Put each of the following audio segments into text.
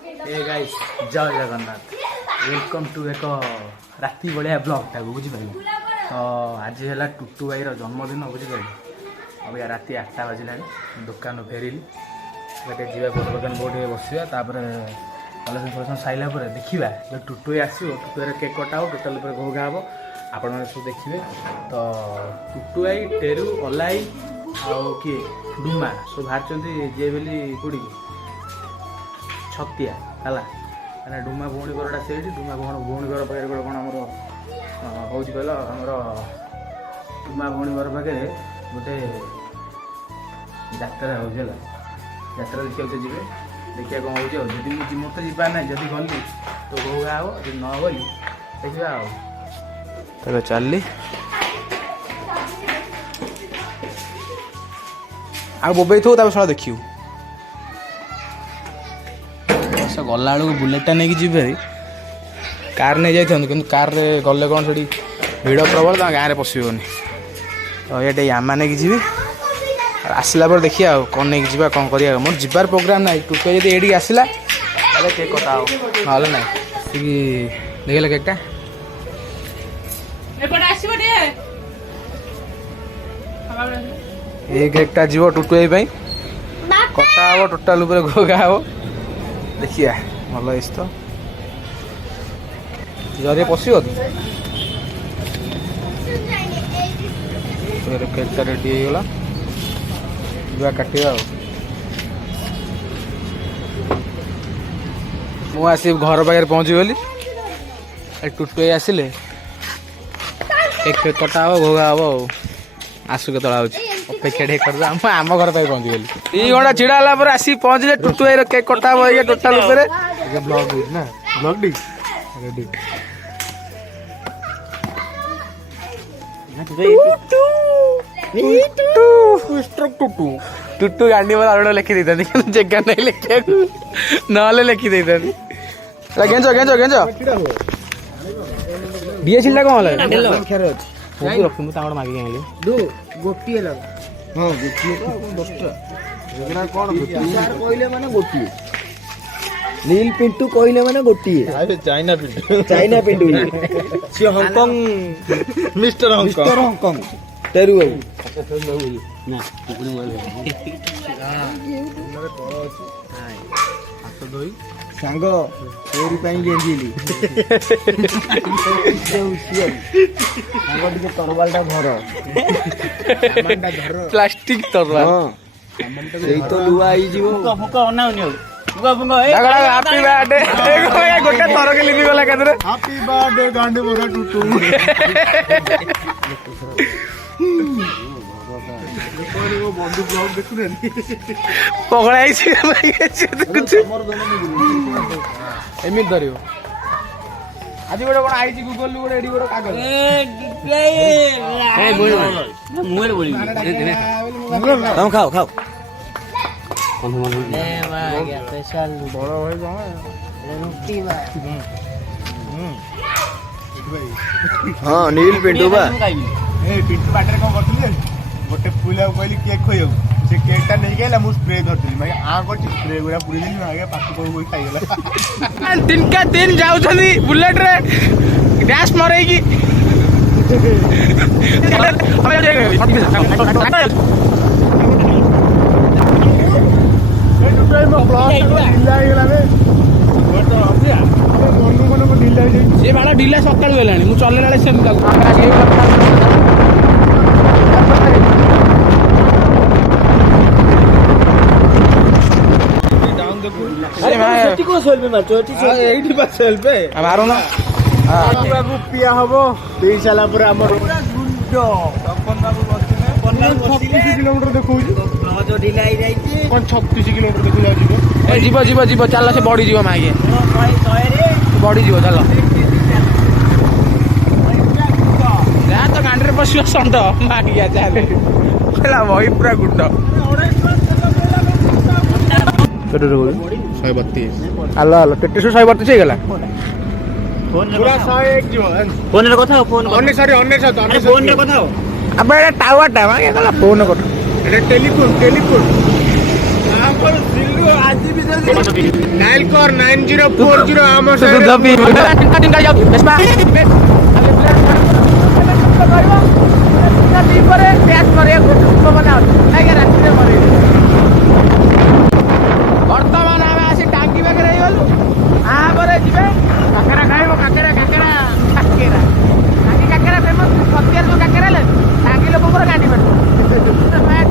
ए guys जय Jagannath welcome to एक राति बड़िया ब्लॉगटा बुझिपारे तो आज है टुटू भाई जन्मदिन बुझिपारे अब या राति 8टा बाजिला दुकान फेरिली जी बर्तन बोर्ड बसवा कलेक्शन फलेक्शन साइला देखा जो टुटू आसो टुटू केक कटा हो टोटाल घोघा हम आपण मैंने सब देखिए तो टुटू आई टेरू अलाई आउ किए डुमा सब बाहर जे बोली कौड़ी छतिया है मैंने डुमा भौणी घरटा से डुमा भौणी घर पाखे गोटे कौन आमर हूँ कहल आमर डुमा भौणी घर पाखे गोटे जात्रा हो जात्रा देखा जी देखिए कौन हो जब मत जाना ना जब गली तो घोघा हम जब न गली देखा तो चलली आ बोबई थो सला देखियो गला बेलू बुलेटा नहीं जी कार नहीं जाइए कि कार गले कौन से भिड़ प्रबल तो गाँव में पशुनी तो ये यामा नहीं जी आसला पर देखिए कौन नहीं जी कौन कर मोर जीवार प्रोग्राम ना टुटू जब ये आसला केक कटा हो ना ना देखिए केकटा ये केकटा जीव टुटू कटा हम टोटाल घोघा हम देखिए भल इस तो जरिए पशो केकटा रेडी होगा जुआ काटा मुझे घर पाखे पहुँची गली टुटू आसिले केक कटा हम घोघा हम आसु के अपेक्षा टे कर आम घर पाई पहुँची गली 2 घंटा छिड़ा है आसी पहुँचले टुटू भाई केक कटा हम ये टोटाल ब्लॉग ना ब्लॉग डी टुटू गांडी वाला लिखी दे जगह नहीं लिखा ना लिखी दे गेंज गेंज गेंज डीएसएल कौन है रखू मागिक आनी गोटे गोटे नील पिंटू कहले माने गोटे चाइना पिंटू सी हांगकांग मिस्टर हांगकांग तेरू ना सांग तोरी पाई गेंजिली सांग तरवालटा घर प्लास्टिक तरवाल सेई तो लुआ आई जीवो भूका बनाउनी हैप्पी बर्थडे गोटे थर के लिपि गला केदरे हैप्पी बर्थडे गांडी मोरा टुटू बंधु ब्लॉग देखु पगड़ा कुछ एमि धरियो आज गोटे कौन आई गूगल गोटे एडी गोटे कागज मुहर बोली तुम खाओ खाओ स्पेशल बड़ भाई हाँ नील पिंटू बा पिंटू बाटर कौन करते गोटे फुला कहली केक खोई से केकटा नहीं गला मु स्प्रे करती मैं आ कर स्प्रे गुरा पुरी दिन आगे पास कोई खाई गला दिन का दिन जाउछनी बुलेट रे डैश मारेगी से बाड़ा ढिला सकाळु हेलानी मु चले लाले सेम पिया हम दे सारा किलोमीटर देखो 36 किलोमीटर देखो जीव जीव जीव चल से बढ़ी जीव मागे बढ़ी जीव चल तो गांडी पश षंड मागिया चले बही पूरा गुंड 132 आलो आलो 132 गला पूरा 101 जीव फोन रे कथा फोन अन्य सॉरी अन्य फोन रे कथा अब टावर टा मागे गला फोन कथा टेलीफोन डायल कर 9040 आम बर्तमान आम आसी टांगी पाखे गलु आपर जी काकेरा खाइब काकेरा काकेरा काकेरा टांगी काकेरा फेमस छतियार जो काकेरा हेले टांगी लोक गांडी पड़े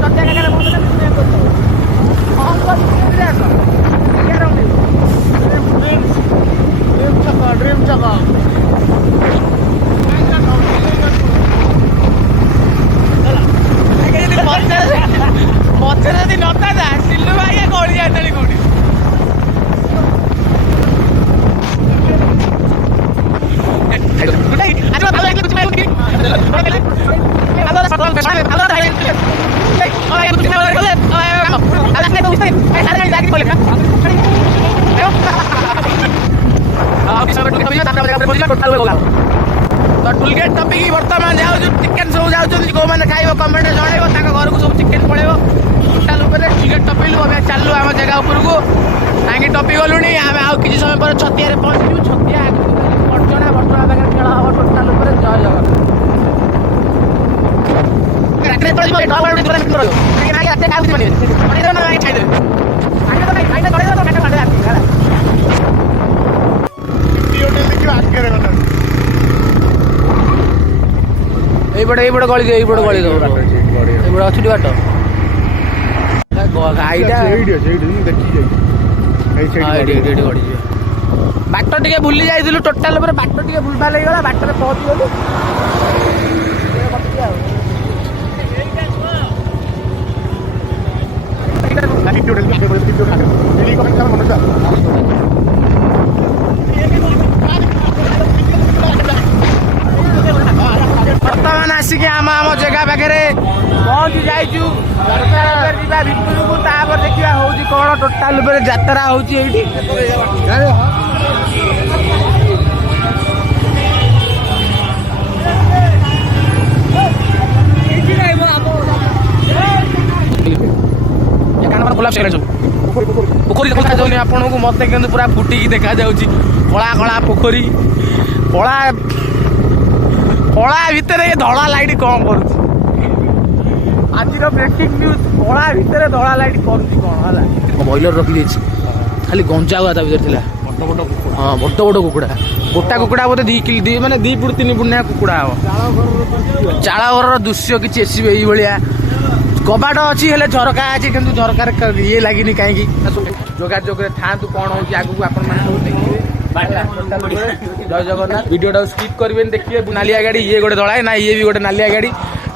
छतिया काकेरा ड्रीम चक पचर जदि नता सिलु भाई गड़ी जाता कौटी तो टुलगेट टपिक बर्तमान जाऊँ चिकेन सब जाऊँ जो मैंने खाइब कमेंट जन घर को सब चिकेन पड़ेगा टोटाल टुलगेट टपिलु अभी चलू आम जगह उपरको टांगी टपी गलु आम आउ कि समय पर छतिया पहुँचू छतिया बर्जणा बर्जणा पाखे खेल हम टोटाल जय ଏଇପଟେ ଗଳି ଏଇପଟେ ଗଳି ଏଇପଟେ ଅଛି ବାଟ ଗାଈଟା ବାଟ ଟିକେ ଭୁଲି ଯାଇଥିଲୁ ଟୋଟାଲ ଉପରେ ବାଟ ଟିକେ ଭୁଲଭାଲ ହେଇଗଲା ବାଟରେ ପହଞ୍ଚିଗଲୁ बर्तमान आसिक आम आम जगह पाखे पहुँची जाइचु जा भितरक तापर देखा हूँ कौन टोटाल यात्रा हूँ पोखरी देखा जाऊनी आपन को मत पूरा फुटिकी देखा जाऊँगी कला कला पोखरी कला कला भितर ये धड़ा लाइट कौन कर आज ब्रेकिंग न्यूज कला भितर धड़ा लाइट कर बॉयलर रखी खाली गंजा हुआ भर थी हाँ बड़ बड़ कुकुड़ा गोटा कुकुड़ा बोधे 2 किलो माने 2 फुट 3 फुट ना कुकुड़ा हम चाल घर दृश्य किसी एसबे ये कबाट अच्छी हेल्ले झरका अच्छी कि झरकार ये लगे कहीं जोगाजोग था कौन हो आगे आप देखिए जय जगन्नाथ वीडियो स्किप करेंगे देखिए नालिया गाड़ी ये गोटे धड़ा ना ये भी गोटे नालिया गाड़ी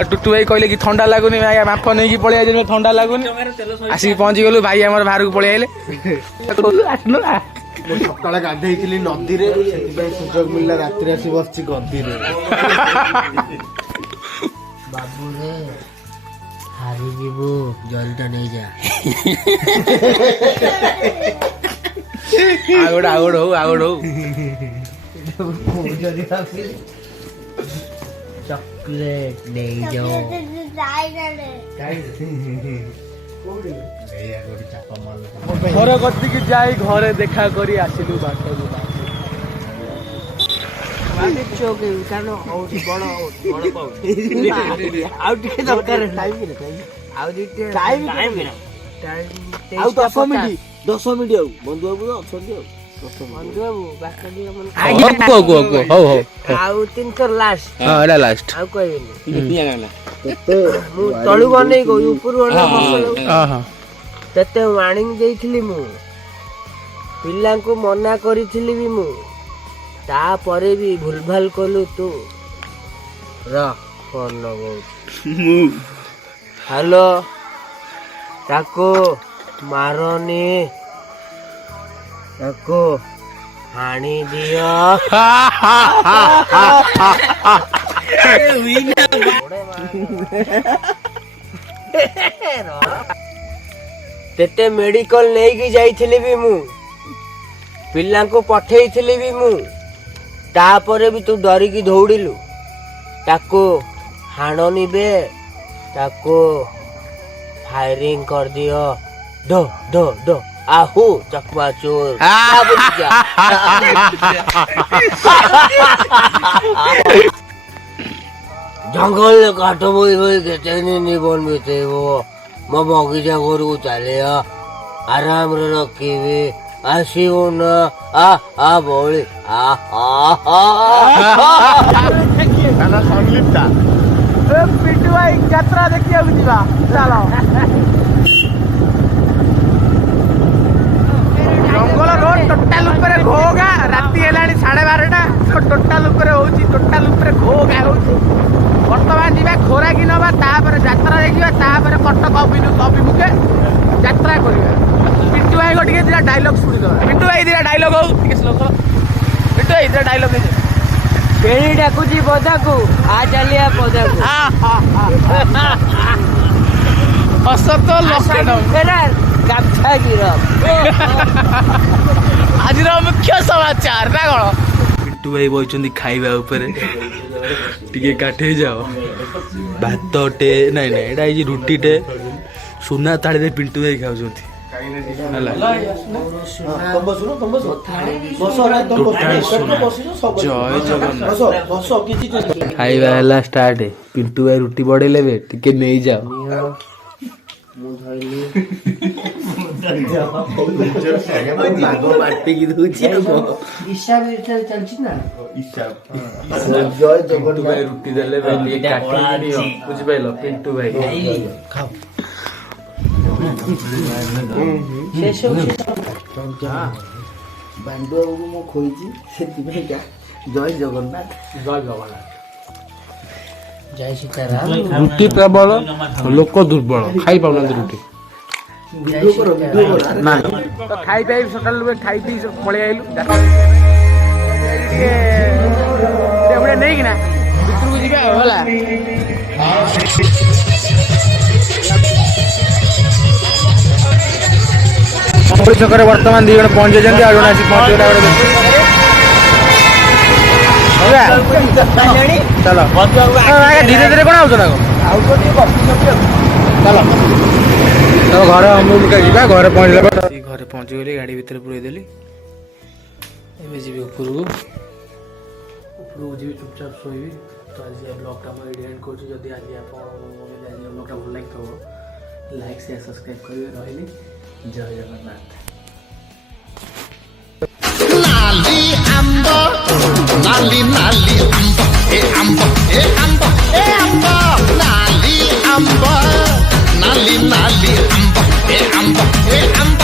टुटू भाई कहले कि ठंडा लगुनि बाफ नहीं पलि ठंडा लगुनि आसिक पहुँची गलु भाई आम बाहर को पलि आइले सकाଳେ ଗାଧେଇଥିଲି ନଦୀରେ ସେଥିପାଇଁ ସୁଯୋଗ ମିଳିଲା ରାତିରେ ଆସି ବସିଛି ଗଦିରେ बाबू रे हारी जीवु जल्दी नहीं जा आगोड़ हो चॉकलेट नहीं जाओ घर गति की जाई घरे देखा करी आसिलु बाट दस मिनिट बंधु बाबू लास्ट तलु बन ऊपर तेते वार्निंग देइथिली मु पिला को मना करिथिली भी मु तापरे भी भूलभाल कलु तू फोन लगो हेलो ताको मारनी ताको हानी दियो तेते मेडिकल नहीं की जाइथिली भी मु पिला को पठेइथिली भी मु तापरे भी तू डरी की दौड़िलु ताको हाणनी बे ताको फायरिंग कर दियो Do. Aku cak bacur. ଜଙ୍ଗଲରେ କାଠ ବୋଇ ବୋଇ କେତେ ଦିନ ଜୀବନ ବିତେଇବ। ମୋ ବଗିଚା ଘରକୁ ଚାଲିଆ ଆରାମରେ ରଖିବି। ଆସିବୁ ନା ବଳି ସଂଲିପ୍ତା ପିଣ୍ଟୁ ଭାଇ ଯାତ୍ରା ଦେଖିବାକୁ ଯିବା ଚାଲ। ଜଙ୍ଗଲ ରୋଡ ଟୋଟାଲ ଉପରେ ଘୋଗା। ରାତି ହେଲାଣି 12:30। ଟୋଟାଲ ଉପରେ ହଉଛି ଟୋଟାଲ ଉପରେ ଘୋଗା ହଉଛି। ବର୍ତ୍ତମାନ ଯିବା ଖୋରାକି ନବା, ତାପରେ ଯାତ୍ରା ଦେଖିବା, ତାପରେ କଟକ ଅଭିମୁଖେ ଯାତ୍ରା କରିବା। ପିଣ୍ଟୁ ଭାଇ ଟିକେ ଦିଟା ଡାଇଲଗ ଶୁଣିଦବା। ପିଣ୍ଟୁ ଭାଇ ଦିଟା ଡାଇଲଗ ହଉ ଟିକେ ଶ୍ଲୋକ। ପିଣ୍ଟୁ ଭାଇ ଦିଟା ଡାଇଲଗ ହେଇଯିବ। ଛେଳି ଡାକୁଛି ପଦାକୁ ଆ ଚାଲିଆ ପଦାକୁ। ଅସତ ଗାମଛା ଗିରଫ। ଆଜିର ମୁଖ୍ୟ ସମାଚାର ନା କଣ? ପିଣ୍ଟୁ ଭାଇ ବଇଛନ୍ତି ଖାଇବା ଉପରେ। ଟିକେ କାଠେଇ ଯାଅ। ଭାତଟେ ନାଇଁ ଏଇଟା ହେଇଛି ରୁଟିଟେ। ସୁନା ଥାଳିରେ ପିଣ୍ଟୁ ଭାଇ ଖାଉଛନ୍ତି ହେଲା। ଜୟ ଜଗନ୍ନାଥ। ଖାଇବା ହେଲା ଷ୍ଟାର୍ଟ। ପିଣ୍ଟୁ ଭାଇ ରୁଟି ବଢେଇଲେ ଟିକେ ନେଇଯାଅ। ମୁଁ ଧଇଲି ବାଟିକି ଦଉଛି ହିସାବ ଚାଲିଛି ନା। ଜୟ ଜଗନ୍ନାଥ ଭାଇ ରୁଟି ଦେଲେ ଟିକେ କାଟିକି ନିଅ। ବୁଝିପାରିଲ ପିଣ୍ଟୁ ଭାଇ ଖାଅ। ବାଣ୍ଡୁଆକୁ ମୁଁ ଖୋଇଛି ସେଥିପାଇଁକା ଜୟ ଜଗନ୍ନାଥ। ଜୟ ଜଗନ୍ନାଥ। ଜୟ ସୀତାରାମ। ରୁଟି ପ୍ରବଳ, ଲୋକ ଦୁର୍ବଳ, ଖାଇ ପାଉନାହାନ୍ତି ରୁଟି। ନା ତ ଖାଇ ପାଇ ସକାଳୁ ଖାଇ ପିଇ ପଳେଇ ଆଇଲୁ। ଟିକେ ନେଇକିନା ଭିତରକୁ ଯିବା ଆଉ ହେଲା। ଛକରେ ବର୍ତ୍ତମାନ 2 ଜଣ ପହଞ୍ଚିଛନ୍ତି। ଆଉ ଜଣେ ଆସି ପହଞ୍ଚିଗଲା। ଚାଲ ଧୀରେ ଧୀରେ କଣ ଆଉଛ ନା ଚାଲ ଘରେ ଅମୁକା ଯିବା। ଘରେ ପହଞ୍ଚିଲା ପରେ ଘରେ ପହଞ୍ଚିଗଲି। ଗାଡ଼ି ଭିତରେ ପୁରେଇ ଦେଲି। ଏବେ ଯିବି ଉପରକୁ ଯିବି ଚୁପଚାପ ଶୋଇବି। ତ ଆଜି ବ୍ଲଗ୍ଟା ମୁଁ ଏଇଠି ଏଣ୍ଡ କରୁଛି। ଯଦି ଆଜି ଆପଣ ଆଜି ବ୍ଲଗ୍ଟା ଭଲ ଲାଗିଥିବ ଲାଇକ୍ ସେୟାର ସବସ୍କ୍ରାଇବ୍ କରିବେ। ରହିଲି। ଜୟ ଜଗନ୍ନାଥ। ନାଲି ଆମ୍ବ ନାଲି ନାଲି ଆମ୍ବ ଏ ଆମ୍ବ ଏ ଆମ୍ବ ନାଲି ଆମ୍ବ ନାଲି ନାଲି ଆମ୍ବ ଏ ଆମ୍ବ ଏ ଆମ୍ବ